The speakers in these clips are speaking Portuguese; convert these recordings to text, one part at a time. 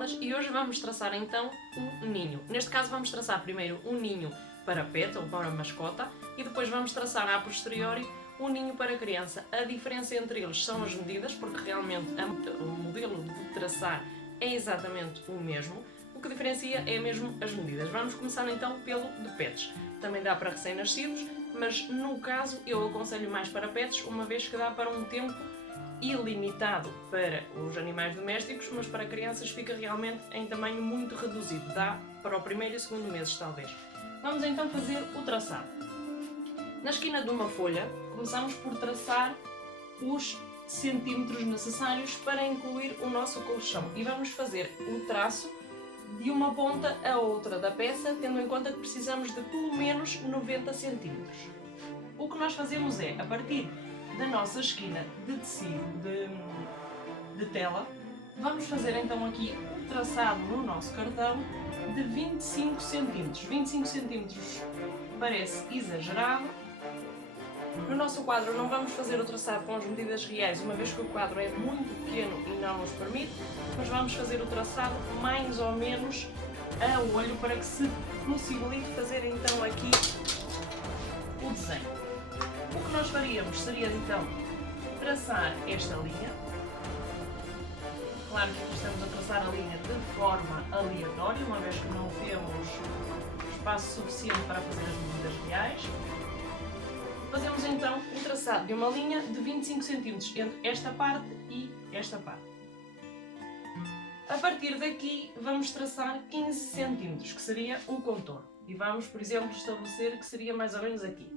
traçá-las e hoje vamos traçar então um ninho. Neste caso vamos traçar primeiro um ninho para pet ou para mascota e depois vamos traçar a posteriori um ninho para criança. A diferença entre eles são as medidas, porque realmente o modelo de traçar é exatamente o mesmo. O que diferencia é mesmo as medidas. Vamos começar então pelo de pets. Também dá para recém-nascidos, mas no caso eu aconselho mais para pets, uma vez que dá para um tempo ilimitado para os animais domésticos, mas para crianças fica realmente em tamanho muito reduzido. Dá para o primeiro e segundo meses, talvez. Vamos então fazer o traçado. Na esquina de uma folha, começamos por traçar os centímetros necessários para incluir o nosso colchão e vamos fazer o traço de uma ponta a outra da peça, tendo em conta que precisamos de pelo menos 90 cm. O que nós fazemos é, a partir da nossa esquina de tecido, de tela, vamos fazer então aqui um traçado no nosso cartão de 25 cm. 25 cm parece exagerado. No nosso quadro não vamos fazer o traçado com as medidas reais, uma vez que o quadro é muito pequeno e não nos permite, mas vamos fazer o traçado mais ou menos a olho para que se possibilite fazer então aqui o desenho. O que nós faríamos seria então traçar esta linha. Claro que aqui estamos a traçar a linha de forma aleatória, uma vez que não temos espaço suficiente para fazer as medidas reais. Fazemos então um traçado de uma linha de 25 cm entre esta parte e esta parte. A partir daqui vamos traçar 15 cm, que seria o contorno. E vamos, por exemplo, estabelecer que seria mais ou menos aqui.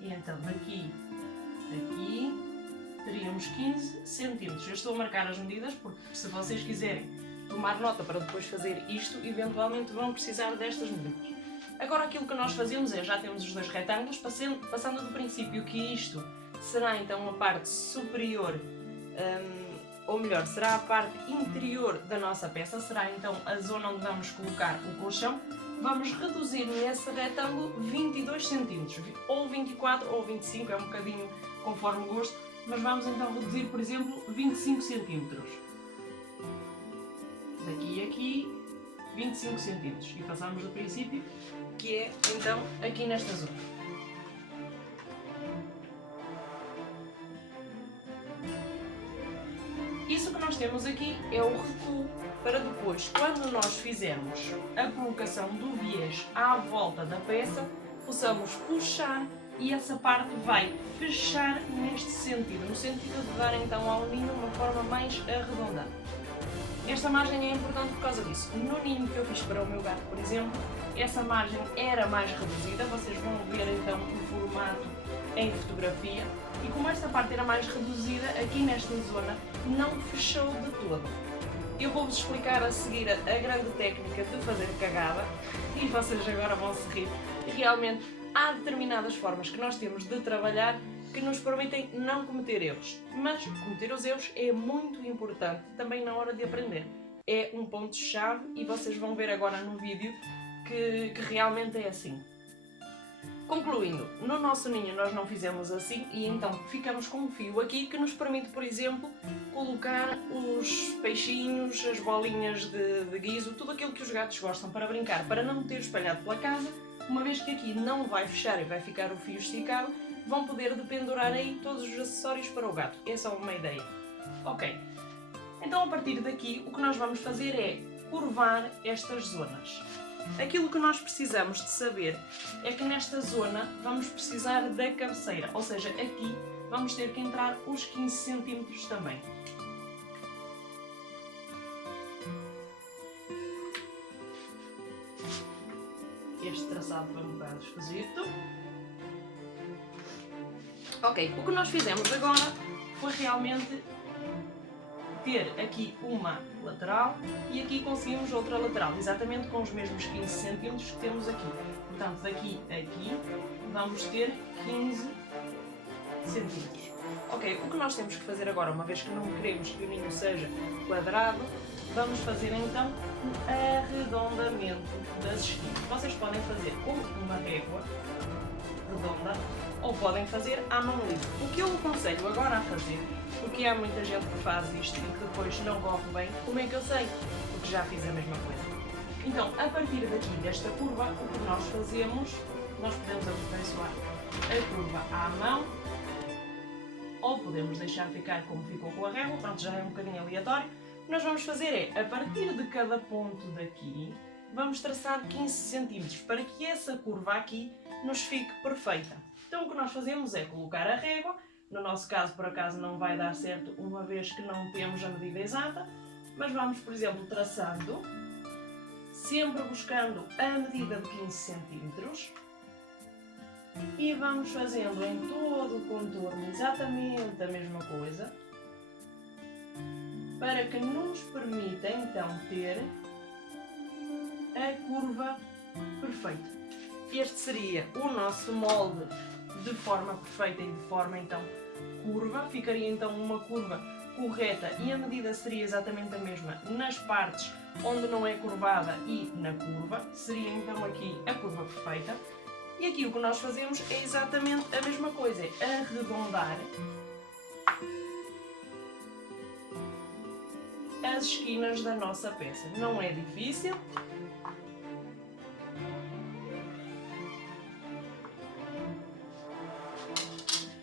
E então daqui, teríamos 15 cm. Eu estou a marcar as medidas porque se vocês quiserem tomar nota para depois fazer isto, eventualmente vão precisar destas medidas. Agora aquilo que nós fazemos é, já temos os dois retângulos, passando do princípio que isto será então a parte superior, ou melhor, será a parte interior da nossa peça, será então a zona onde vamos colocar o colchão. Vamos reduzir nesse retângulo 22 cm, ou 24 ou 25, é um bocadinho conforme o gosto, mas vamos então reduzir, por exemplo, 25 cm. Daqui a aqui, 25 cm. E passamos do princípio que é então aqui nesta zona. Isso que nós temos aqui é o recuo para depois, quando nós fizermos a colocação do viés à volta da peça, possamos puxar e essa parte vai fechar neste sentido, no sentido de dar então ao ninho uma forma mais arredondada. Esta margem é importante por causa disso. No ninho que eu fiz para o meu gato, por exemplo, essa margem era mais reduzida, vocês vão ver então o formato em fotografia, e como esta parte era mais reduzida, aqui nesta zona não fechou de todo. Eu vou-vos explicar a seguir a grande técnica de fazer cagada, e vocês agora vão se rir. Realmente há determinadas formas que nós temos de trabalhar que nos permitem não cometer erros, mas cometer os erros é muito importante também na hora de aprender. É um ponto-chave e vocês vão ver agora no vídeo que realmente é assim. Concluindo, no nosso ninho nós não fizemos assim e então ficamos com um fio aqui que nos permite, por exemplo, colocar os peixinhos, as bolinhas de guiso, tudo aquilo que os gatos gostam para brincar, para não ter espalhado pela casa. Uma vez que aqui não vai fechar e vai ficar o fio esticado, vão poder dependurar aí todos os acessórios para o gato. Essa é uma ideia. Ok, então a partir daqui o que nós vamos fazer é curvar estas zonas. Aquilo que nós precisamos de saber é que nesta zona vamos precisar da cabeceira, ou seja, aqui vamos ter que entrar os 15 cm também. Este traçado foi um bocado esquisito. Ok, o que nós fizemos agora foi realmente ter aqui uma lateral e aqui conseguimos outra lateral, exatamente com os mesmos 15 cm que temos aqui. Portanto, daqui a aqui vamos ter 15 cm. Ok, o que nós temos que fazer agora, uma vez que não queremos que o ninho seja quadrado, vamos fazer então o arredondamento das esquinas. Vocês podem fazer com uma régua redonda ou podem fazer à mão livre. O que eu aconselho agora a fazer, porque há muita gente que faz isto e que depois não corre bem, como é que eu sei? Porque já fiz a mesma coisa. Então, a partir daqui desta curva, o que nós fazemos, nós podemos aperfeiçoar a curva à mão, ou podemos deixar ficar como ficou com a régua, pronto, já é um bocadinho aleatório. O que nós vamos fazer é, a partir de cada ponto daqui, vamos traçar 15 cm para que essa curva aqui nos fique perfeita. Então o que nós fazemos é colocar a régua, no nosso caso por acaso não vai dar certo uma vez que não temos a medida exata, mas vamos, por exemplo, traçando, sempre buscando a medida de 15 cm. E vamos fazendo em todo o contorno exatamente a mesma coisa, para que nos permita então ter a curva perfeita. Este seria o nosso molde de forma perfeita e de forma então curva. Ficaria então uma curva correta e a medida seria exatamente a mesma nas partes onde não é curvada e na curva. Seria então aqui a curva perfeita. E aqui o que nós fazemos é exatamente a mesma coisa, é arredondar as esquinas da nossa peça. Não é difícil.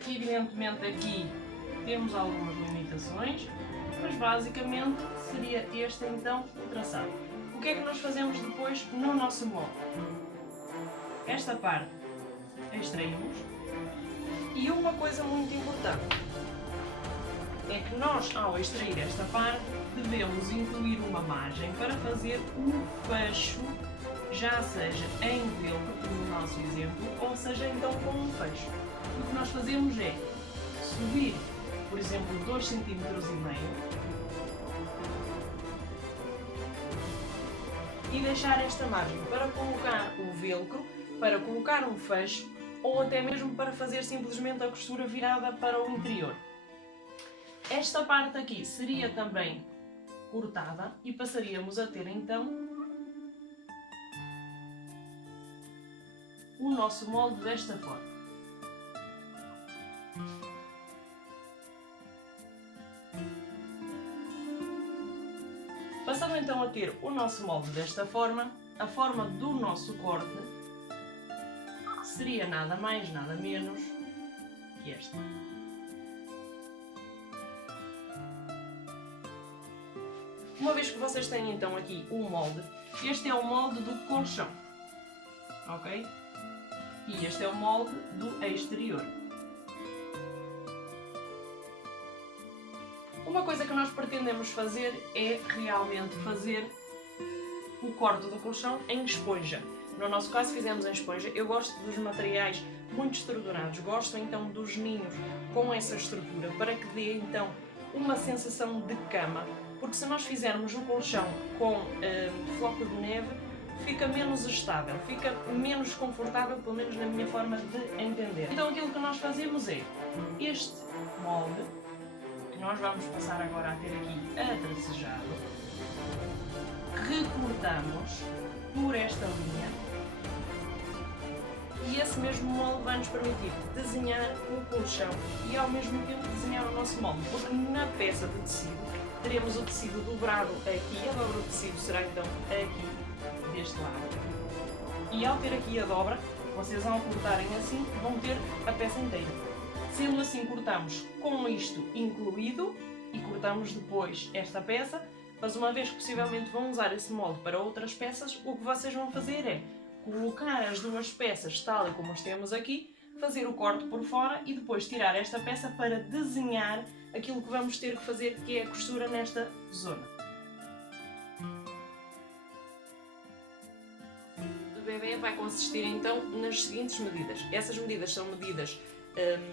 Evidentemente aqui temos algumas limitações, mas basicamente seria este então o traçado. O que é que nós fazemos depois no nosso molde? Esta parte extraímos e uma coisa muito importante é que nós, ao extrair esta parte, devemos incluir uma margem para fazer um fecho, já seja em velcro, no nosso exemplo, ou seja então com um fecho. O que nós fazemos é subir, por exemplo, 2,5 cm e deixar esta margem para colocar o velcro, para colocar um fecho ou até mesmo para fazer simplesmente a costura virada para o interior. Esta parte aqui seria também cortada e passaríamos a ter então o nosso molde desta forma. Passando então a ter o nosso molde desta forma, a forma do nosso corte seria nada mais, nada menos que esta. Uma vez que vocês têm então aqui o molde, este é o molde do colchão, ok? E este é o molde do exterior. Uma coisa que nós pretendemos fazer é realmente fazer o corte do colchão em esponja. No nosso caso fizemos em esponja. Eu gosto dos materiais muito estruturados, gosto então dos ninhos com essa estrutura para que dê então uma sensação de cama, porque se nós fizermos o colchão com floco de neve fica menos estável, fica menos confortável, pelo menos na minha forma de entender. Então aquilo que nós fazemos é este molde, que nós vamos passar agora a ter aqui atracejado, recortamos por esta linha e esse mesmo molde vai nos permitir desenhar o colchão e ao mesmo tempo desenhar o nosso molde, porque na peça de tecido teremos o tecido dobrado aqui, a dobra do tecido será então aqui deste lado e ao ter aqui a dobra, vocês ao cortarem assim vão ter a peça inteira. Sendo assim, cortamos com isto incluído e cortamos depois esta peça, mas uma vez que possivelmente vão usar esse molde para outras peças, o que vocês vão fazer é colocar as duas peças tal e como as temos aqui, fazer o corte por fora e depois tirar esta peça para desenhar aquilo que vamos ter que fazer, que é a costura nesta zona. O bebê vai consistir então nas seguintes medidas. Essas medidas são medidas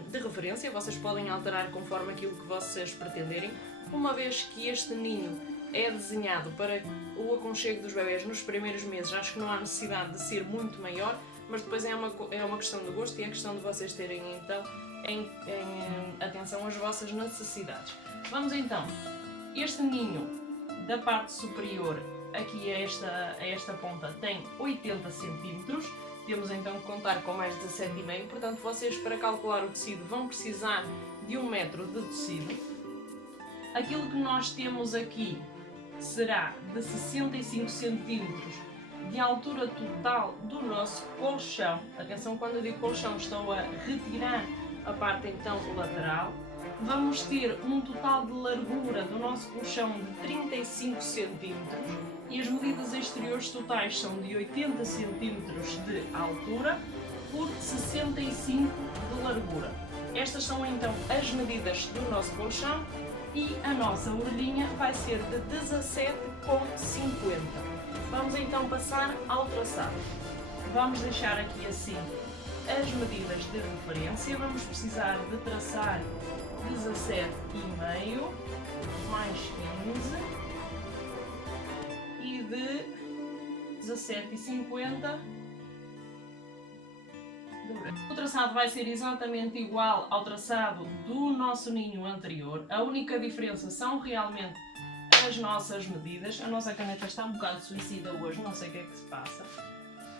de referência, vocês podem alterar conforme aquilo que vocês pretenderem, uma vez que este ninho é desenhado para o aconchego dos bebés nos primeiros meses. Acho que não há necessidade de ser muito maior, mas depois é uma questão de gosto e é questão de vocês terem então em atenção às vossas necessidades. Vamos então, este ninho da parte superior aqui a esta ponta tem 80 cm. Temos então que contar com mais 17,5, portanto vocês para calcular o tecido vão precisar de 1 metro de tecido. Aquilo que nós temos aqui será de 65 cm de altura total do nosso colchão. Atenção, quando eu digo colchão, estou a retirar a parte então lateral. Vamos ter um total de largura do nosso colchão de 35 cm e as medidas exteriores totais são de 80 cm de altura por 65 de largura. Estas são então as medidas do nosso colchão e a nossa orelhinha vai ser de 17,50. Vamos então passar ao traçado. Vamos deixar aqui assim as medidas de referência. Vamos precisar de traçar 17,5 mais 15 e de 17,50 o traçado vai ser exatamente igual ao traçado do nosso ninho anterior. A única diferença são realmente as nossas medidas. A nossa caneta está um bocado suicida hoje, não sei o que é que se passa.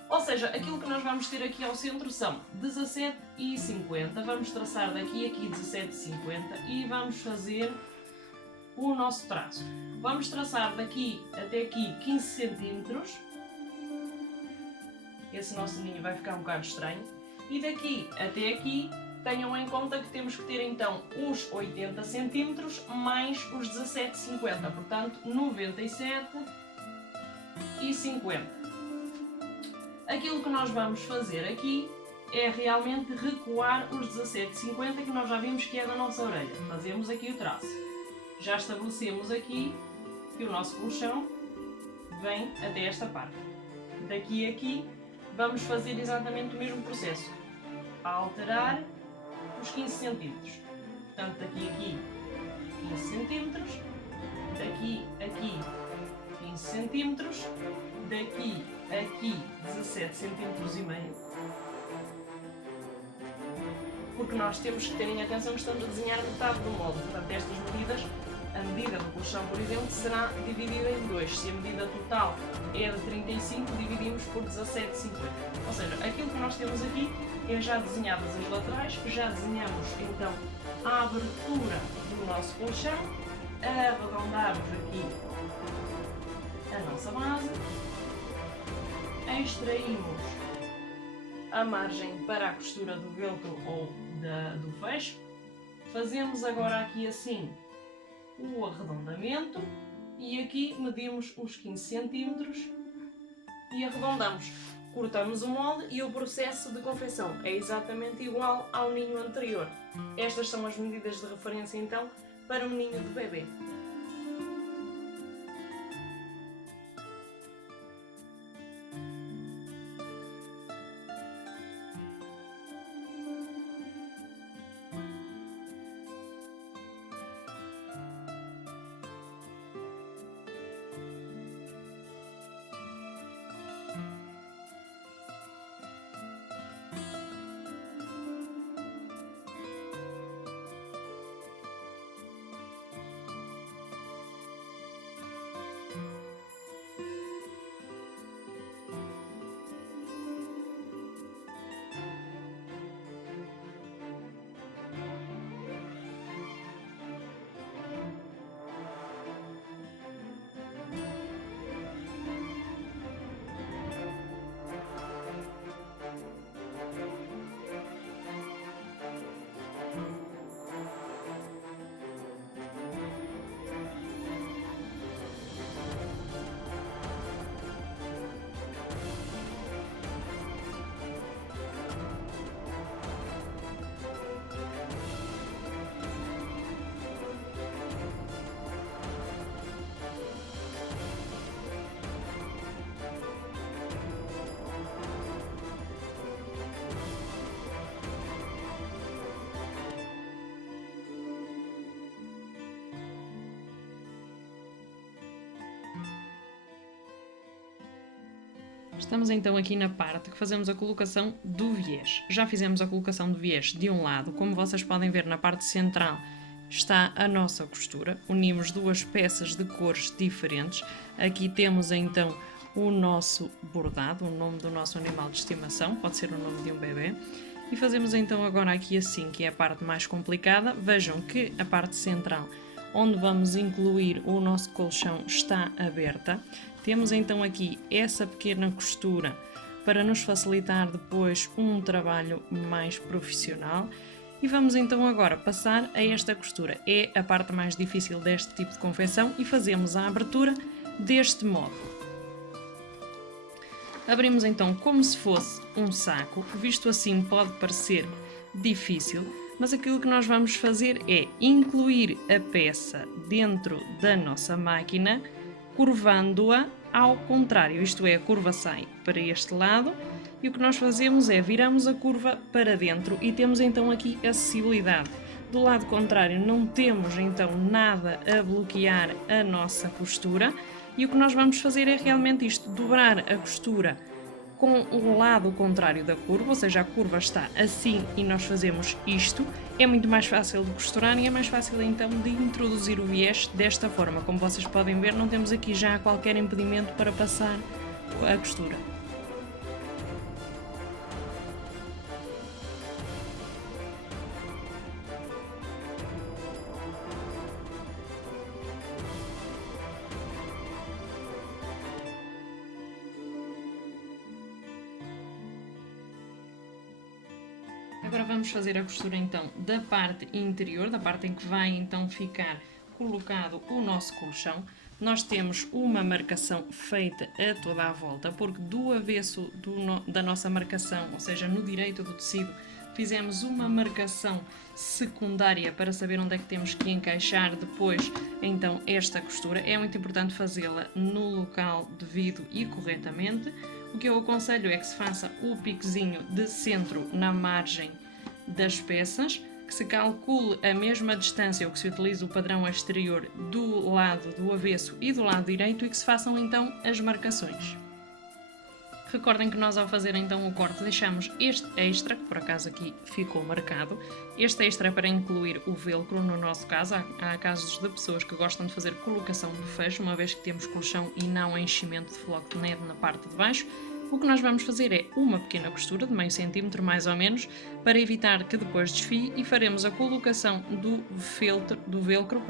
Ou seja, aquilo que nós vamos ter aqui ao centro são 17,50. Vamos traçar daqui a aqui 17,50 e vamos fazer o nosso traço. Vamos traçar daqui até aqui 15 cm. Esse nosso ninho vai ficar um bocado estranho. E daqui até aqui, tenham em conta que temos que ter então os 80 cm mais os 17,50, portanto 97,50. Aquilo que nós vamos fazer aqui é realmente recuar os 17,50 que nós já vimos que é da nossa orelha. Fazemos aqui o traço. Já estabelecemos aqui que o nosso colchão vem até esta parte. Daqui a aqui vamos fazer exatamente o mesmo processo. Alterar os 15 cm. Portanto, daqui a aqui 15 cm, daqui a aqui 15 cm, daqui a aqui 17,5 cm. Porque nós temos que ter em atenção que estamos a desenhar metade do molde. Portanto, estas medidas, a medida do colchão, por exemplo, será dividida em dois. Se a medida total é de 35, dividimos por 17,50. Ou seja, aquilo que nós temos aqui é já desenhadas as laterais, já desenhamos então a abertura do nosso colchão, arredondamos aqui a nossa base, extraímos a margem para a costura do velcro ou do fecho, fazemos agora aqui assim o arredondamento e aqui medimos os 15 cm e arredondamos. Cortamos o molde e o processo de confecção é exatamente igual ao ninho anterior. Estas são as medidas de referência então para o ninho do bebê. Estamos então aqui na parte que fazemos a colocação do viés. Já fizemos a colocação do viés de um lado, como vocês podem ver na parte central está a nossa costura. Unimos duas peças de cores diferentes. Aqui temos então o nosso bordado, o nome do nosso animal de estimação, pode ser o nome de um bebê. E fazemos então agora aqui assim, que é a parte mais complicada. Vejam que a parte central, onde vamos incluir o nosso colchão, está aberta. Temos então aqui essa pequena costura para nos facilitar depois um trabalho mais profissional. E vamos então agora passar a esta costura. É a parte mais difícil deste tipo de confecção e fazemos a abertura deste modo. Abrimos então como se fosse um saco, visto assim pode parecer difícil, mas aquilo que nós vamos fazer é incluir a peça dentro da nossa máquina, curvando-a ao contrário, isto é, a curva sai para este lado e o que nós fazemos é viramos a curva para dentro e temos então aqui acessibilidade. Do lado contrário não temos então nada a bloquear a nossa costura e o que nós vamos fazer é realmente isto, dobrar a costura com o lado contrário da curva, ou seja, a curva está assim e nós fazemos isto. É muito mais fácil de costurar e é mais fácil então de introduzir o viés desta forma. Como vocês podem ver, não temos aqui já qualquer impedimento para passar a costura. Agora vamos fazer a costura então da parte interior, da parte em que vai então ficar colocado o nosso colchão. Nós temos uma marcação feita a toda a volta, porque do avesso da nossa marcação, ou seja, no direito do tecido, fizemos uma marcação secundária para saber onde é que temos que encaixar depois então esta costura. É muito importante fazê-la no local devido e corretamente. O que eu aconselho é que se faça o piquezinho de centro na margem das peças, que se calcule a mesma distância ou que se utilize o padrão exterior do lado do avesso e do lado direito e que se façam então as marcações. Recordem que nós ao fazer então o corte deixamos este extra, que por acaso aqui ficou marcado. Este extra é para incluir o velcro, no nosso caso. Há casos de pessoas que gostam de fazer colocação de fecho, uma vez que temos colchão e não enchimento de floco de neve na parte de baixo. O que nós vamos fazer é uma pequena costura de meio centímetro mais ou menos, para evitar que depois desfie, e faremos a colocação do velcro,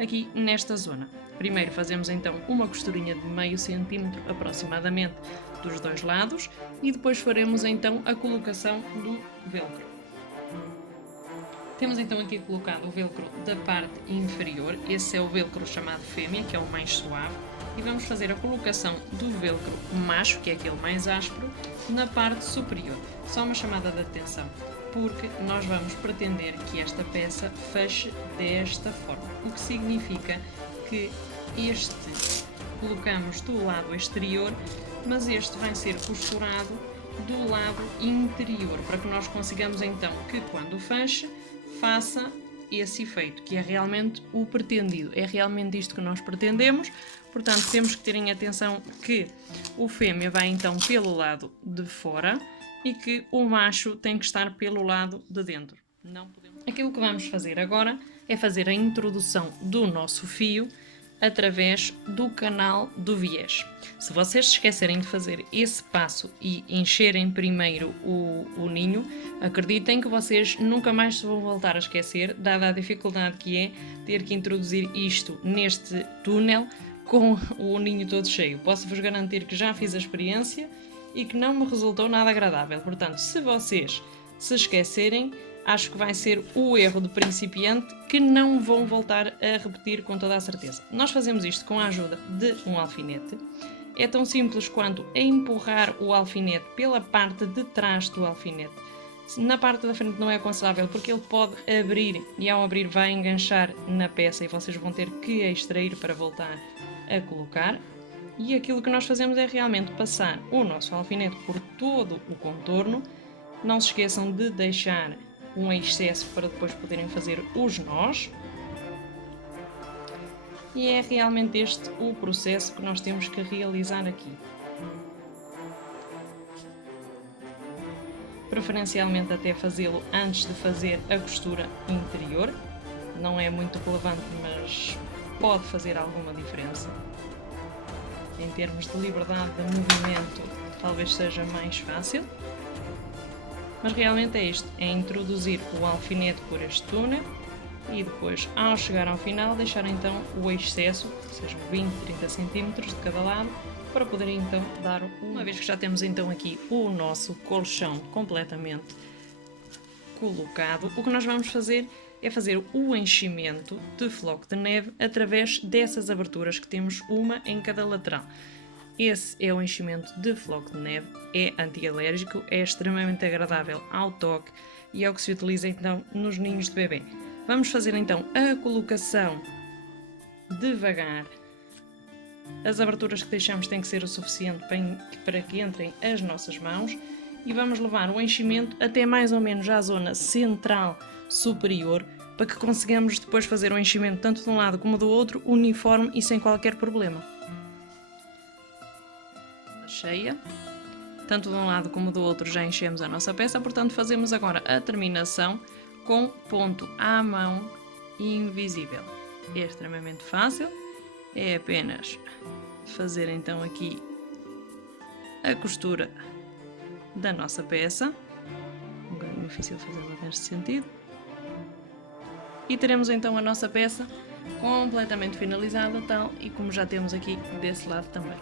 aqui nesta zona. Primeiro fazemos então uma costurinha de meio centímetro aproximadamente dos dois lados e depois faremos então a colocação do velcro. Temos então aqui colocado o velcro da parte inferior, esse é o velcro chamado fêmea, que é o mais suave, e vamos fazer a colocação do velcro macho, que é aquele mais áspero, na parte superior. Só uma chamada de atenção, porque nós vamos pretender que esta peça feche desta forma, o que significa que este colocamos do lado exterior, mas este vai ser costurado do lado interior, para que nós consigamos então que quando feche, faça esse efeito, que é realmente o pretendido. É realmente isto que nós pretendemos, portanto temos que terem atenção que o fêmea vai então pelo lado de fora e que o macho tem que estar pelo lado de dentro. Aquilo que vamos fazer agora é fazer a introdução do nosso fio através do canal do viés. Se vocês se esquecerem de fazer esse passo e encherem primeiro o ninho, acreditem que vocês nunca mais se vão voltar a esquecer, dada a dificuldade que é ter que introduzir isto neste túnel com o ninho todo cheio. Posso-vos garantir que já fiz a experiência e que não me resultou nada agradável. Portanto, se vocês se esquecerem, acho que vai ser o erro de principiante que não vão voltar a repetir com toda a certeza. Nós fazemos isto com a ajuda de um alfinete. É tão simples quanto empurrar o alfinete pela parte de trás do alfinete. Na parte da frente não é aconselhável porque ele pode abrir e ao abrir vai enganchar na peça e vocês vão ter que extrair para voltar a colocar. E aquilo que nós fazemos é realmente passar o nosso alfinete por todo o contorno. Não se esqueçam de deixar um excesso para depois poderem fazer os nós. E é realmente este o processo que nós temos que realizar aqui. Preferencialmente até fazê-lo antes de fazer a costura interior. não é muito relevante, mas pode fazer alguma diferença. Em termos de liberdade de movimento, talvez seja mais fácil. Mas realmente é isto, é introduzir o alfinete por este túnel e depois, ao chegar ao final, deixar então o excesso, seja 20, 30 cm de cada lado, para poder então dar uma vez que já temos então aqui o nosso colchão completamente colocado, o que nós vamos fazer é fazer o enchimento de floco de neve através dessas aberturas que temos uma em cada lateral. Esse é o enchimento de floco de neve, é anti-alérgico, é extremamente agradável ao toque e é o que se utiliza então nos ninhos de bebê. Vamos fazer então a colocação devagar. As aberturas que deixamos têm que ser o suficiente para que entrem as nossas mãos e vamos levar o enchimento até mais ou menos à zona central superior para que consigamos depois fazer o enchimento tanto de um lado como do outro uniforme e sem qualquer problema. Cheia, tanto de um lado como do outro já enchemos a nossa peça, portanto fazemos agora a terminação com ponto à mão invisível. É extremamente fácil, é apenas fazer então aqui a costura da nossa peça, um bocadinho difícil fazê-la neste sentido, e teremos então a nossa peça completamente finalizada, tal e como já temos aqui desse lado também.